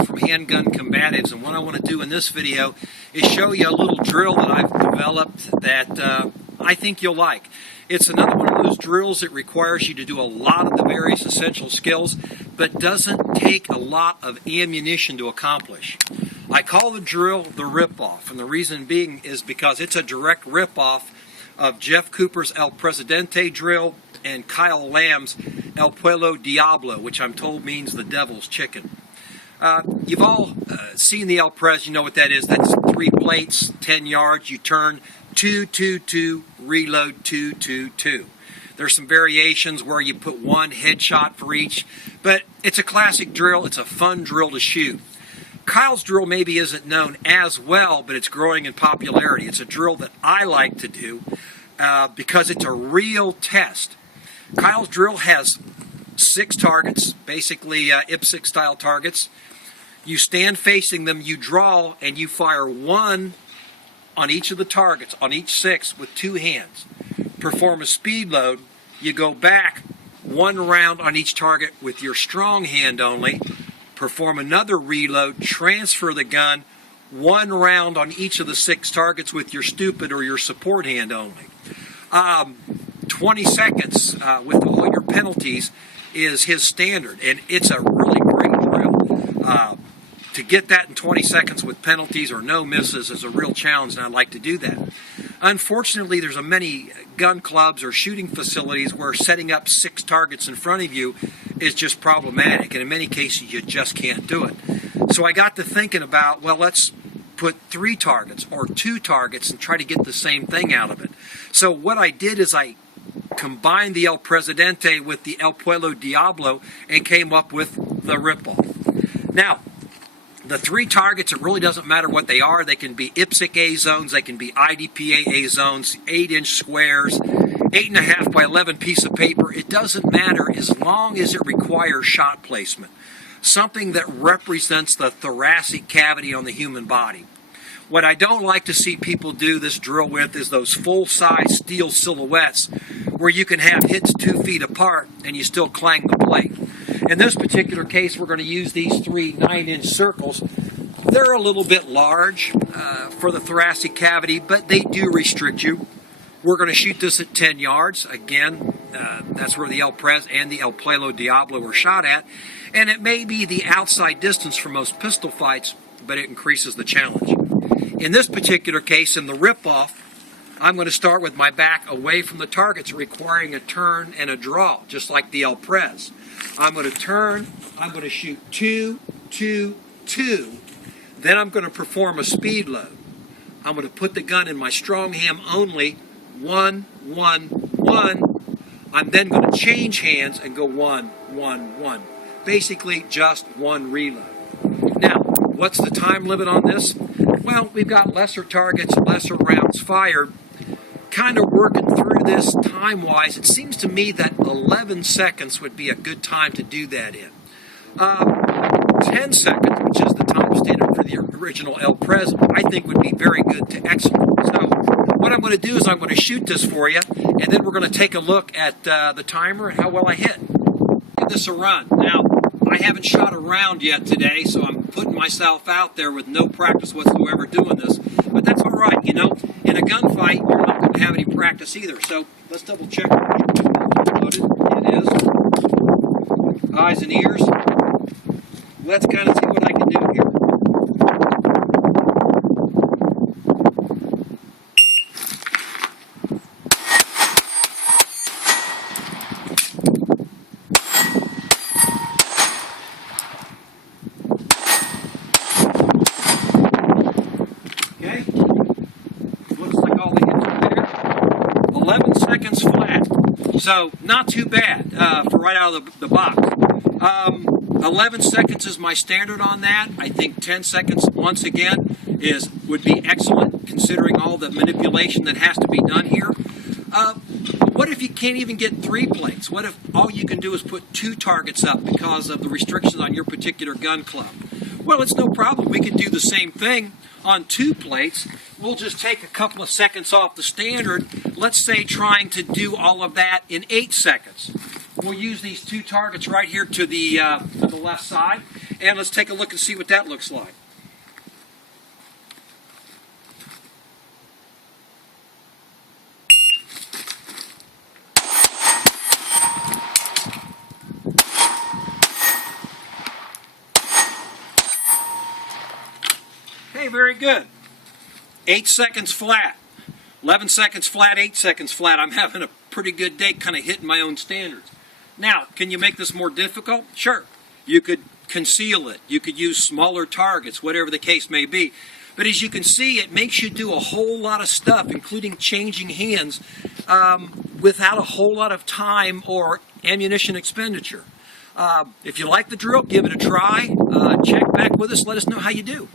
from Handgun Combatives, and what I want to do in this video is show you a little drill that I've developed that I think you'll like. It's another one of those drills that requires you to do a lot of the various essential skills, but doesn't take a lot of ammunition to accomplish. I call the drill the rip-off, and the reason being is because it's a direct rip-off of Jeff Cooper's El Presidente drill and Kyle Lamb's El Pueblo Diablo, which I'm told means the devil's chicken. You've all seen the El Pres, you know what that is. That's 3 plates, 10 yards, you turn 2, 2, 2, reload 2, 2, 2. There's some variations where you put 1 headshot for each, but it's a classic drill. It's a fun drill to shoot. Kyle's drill maybe isn't known as well, but it's growing in popularity. It's a drill that I like to do because it's a real test. Kyle's drill has 6 targets, basically IPSC style targets. You stand facing them, you draw, and you fire 1 on each of the targets, on each 6 with 2 hands. Perform a speed load. You go back 1 round on each target with your strong hand only. Perform another reload, transfer the gun, 1 round on each of the 6 targets with your stupid or your support hand only. 20 seconds with all your penalties is his standard, and it's a really great drill. To get that in 20 seconds with penalties or no misses is a real challenge, and I'd like to do that. Unfortunately, there's many gun clubs or shooting facilities where setting up 6 targets in front of you is just problematic, and in many cases you just can't do it. So I got to thinking about, well, let's put 3 targets or 2 targets and try to get the same thing out of it. So what I did is I combined the El Presidente with the El Pueblo Diablo and came up with the rip-off. Now, the 3 targets, it really doesn't matter what they are. They can be IPSC A zones, they can be IDPA A zones, 8-inch squares, 8.5 by 11 piece of paper. It doesn't matter as long as it requires shot placement, something that represents the thoracic cavity on the human body. What I don't like to see people do this drill with is those full-size steel silhouettes where you can have hits 2 feet apart and you still clang the plate. In this particular case, we're going to use these 3 9-inch circles. They're a little bit large for the thoracic cavity, but they do restrict you. We're going to shoot this at 10 yards. Again, that's where the El Pres and the El Pueblo Diablo were shot at. And it may be the outside distance for most pistol fights, but it increases the challenge. In this particular case, in the rip-off, I'm going to start with my back away from the targets, requiring a turn and a draw, just like the El Pres. I'm going to turn, I'm going to shoot 2, 2, 2. Then I'm going to perform a speed load. I'm going to put the gun in my strong hand only, 1, 1, 1. I'm then going to change hands and go 1, 1, 1. Basically, just 1 reload. Now, what's the time limit on this? Well, we've got lesser targets, lesser rounds fired. Kind of working through this time-wise, it seems to me that 11 seconds would be a good time to do that in. 10 seconds, which is the time standard for the original El Pres, I think would be very good to excellent. So what I'm going to do is I'm going to shoot this for you, and then we're going to take a look at the timer and how well I hit. Give this a run. Now, I haven't shot a round yet today, so I'm putting myself out there with no practice whatsoever doing this. But that's all right, you know. In a gunfight, you're not going to have any practice either. So let's double check. Loaded. It is. Eyes and ears. Let's kind of see what I can do here. Okay. Looks like all the hits are there. 11 seconds flat. So not too bad for right out of the box. 11 seconds is my standard on that. I think 10 seconds, once again, would be excellent, considering all the manipulation that has to be done here. What if you can't even get 3 plates? What if all you can do is put 2 targets up because of the restrictions on your particular gun club? Well, it's no problem. We can do the same thing on 2 plates. We'll just take a couple of seconds off the standard. Let's say trying to do all of that in 8 seconds. we'll use these two targets right here to the left side, and let's take a look and see what that looks like. Okay, very good. 8 seconds flat. 11 seconds flat, 8 seconds flat. I'm having a pretty good day, kind of hitting my own standards. Now, can you make this more difficult? Sure. You could conceal it. You could use smaller targets, whatever the case may be. But as you can see, it makes you do a whole lot of stuff, including changing hands, without a whole lot of time or ammunition expenditure. If you like the drill, give it a try. Check back with us. Let us know how you do.